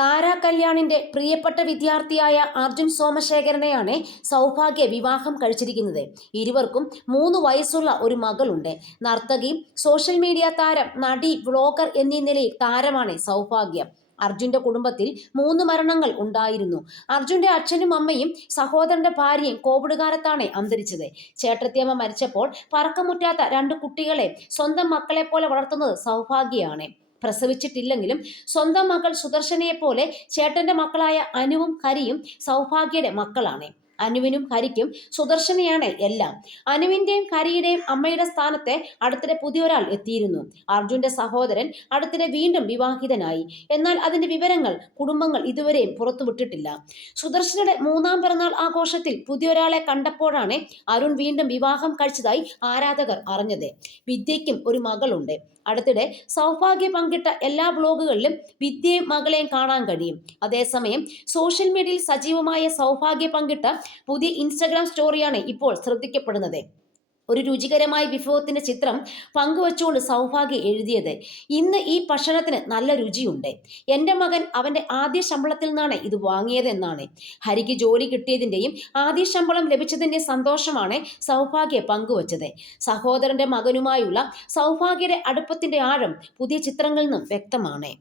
താര കല്യാണിന്റെ പ്രിയപ്പെട്ട വിദ്യാർത്ഥിയായ അർജുൻ സോമശേഖരനെയാണ് സൗഭാഗ്യ വിവാഹം കഴിച്ചിരിക്കുന്നത്. ഇരുവർക്കും 3 വയസ്സുള്ള ഒരു മകളുണ്ട്. നർത്തകി, സോഷ്യൽ മീഡിയ താരം, നടി, വ്ളോഗർ എന്നീ നിലയിൽ താരമാണ് സൗഭാഗ്യ. അർജുന്റെ കുടുംബത്തിൽ 3 മരണങ്ങൾ ഉണ്ടായിരുന്നു. അർജുന്റെ അച്ഛനും അമ്മയും സഹോദരന്റെ ഭാര്യയും കോവിഡ് കാലത്താണ് അന്തരിച്ചത്. ചേട്ടത്തിയമ്മ മരിച്ചപ്പോൾ പറക്കമുറ്റാത്ത 2 കുട്ടികളെ സ്വന്തം മക്കളെ പോലെ വളർത്തുന്നത് സൗഭാഗ്യയാണ്. പ്രസവിച്ചിട്ടില്ലെങ്കിലും സ്വന്തം മകൾ സുദർശനയെ പോലെ ചേട്ടന്റെ മക്കളായ അനുവും ഹരിയും സൗഭാഗ്യയുടെ മക്കളാണ്. അനുവിനും ഹരിക്കും സുദർശനയാണ് എല്ലാം. അനുവിന്റെയും ഹരിയുടെയും അമ്മയുടെ സ്ഥാനത്തെ അടുത്തിടെ പുതിയൊരാൾ എത്തിയിരുന്നു. അർജുന്റെ സഹോദരൻ അടുത്തിടെ വീണ്ടും വിവാഹിതനായി. എന്നാൽ അതിന്റെ വിവരങ്ങൾ കുടുംബങ്ങൾ ഇതുവരെയും പുറത്തുവിട്ടിട്ടില്ല. സുദർശനയുടെ 3ാം പിറന്നാൾ ആഘോഷത്തിൽ പുതിയൊരാളെ കണ്ടപ്പോഴാണ് അരുൺ വീണ്ടും വിവാഹം കഴിച്ചതായി ആരാധകർ അറിഞ്ഞത്. വിദ്യയ്ക്കും ഒരു മകളുണ്ട്. അടുത്തിടെ സൗഭാഗ്യ പങ്കിട്ട എല്ലാ ബ്ലോഗുകളിലും വിദ്യയും മകളെയും കാണാൻ കഴിയും. അതേസമയം സോഷ്യൽ മീഡിയയിൽ സജീവമായ സൗഭാഗ്യ പങ്കിട്ട പുതിയ ഇൻസ്റ്റഗ്രാം സ്റ്റോറിയാണ് ഇപ്പോൾ ശ്രദ്ധിക്കപ്പെടുന്നത്. ഒരു രുചികരമായ വിഭവത്തിന്റെ ചിത്രം പങ്കുവച്ചുകൊണ്ട് സൗഭാഗ്യ എഴുതിയത്: ഇന്ന് ഈ ഭക്ഷണത്തിന് നല്ല രുചിയുണ്ട്. എൻ്റെ മകൻ അവൻ്റെ ആദ്യ ശമ്പളത്തിൽ നിന്നാണ് ഇത് വാങ്ങിയതെന്നാണ്. ഹരിക്ക് ജോലി കിട്ടിയതിൻ്റെയും ആദ്യ ശമ്പളം ലഭിച്ചതിൻ്റെയും സന്തോഷമാണ് സൗഭാഗ്യ പങ്കുവച്ചത്. സഹോദരന്റെ മകനുമായുള്ള സൗഭാഗ്യയുടെ അടുപ്പത്തിന്റെ ആഴം പുതിയ ചിത്രങ്ങളിൽ നിന്നും വ്യക്തമാണ്.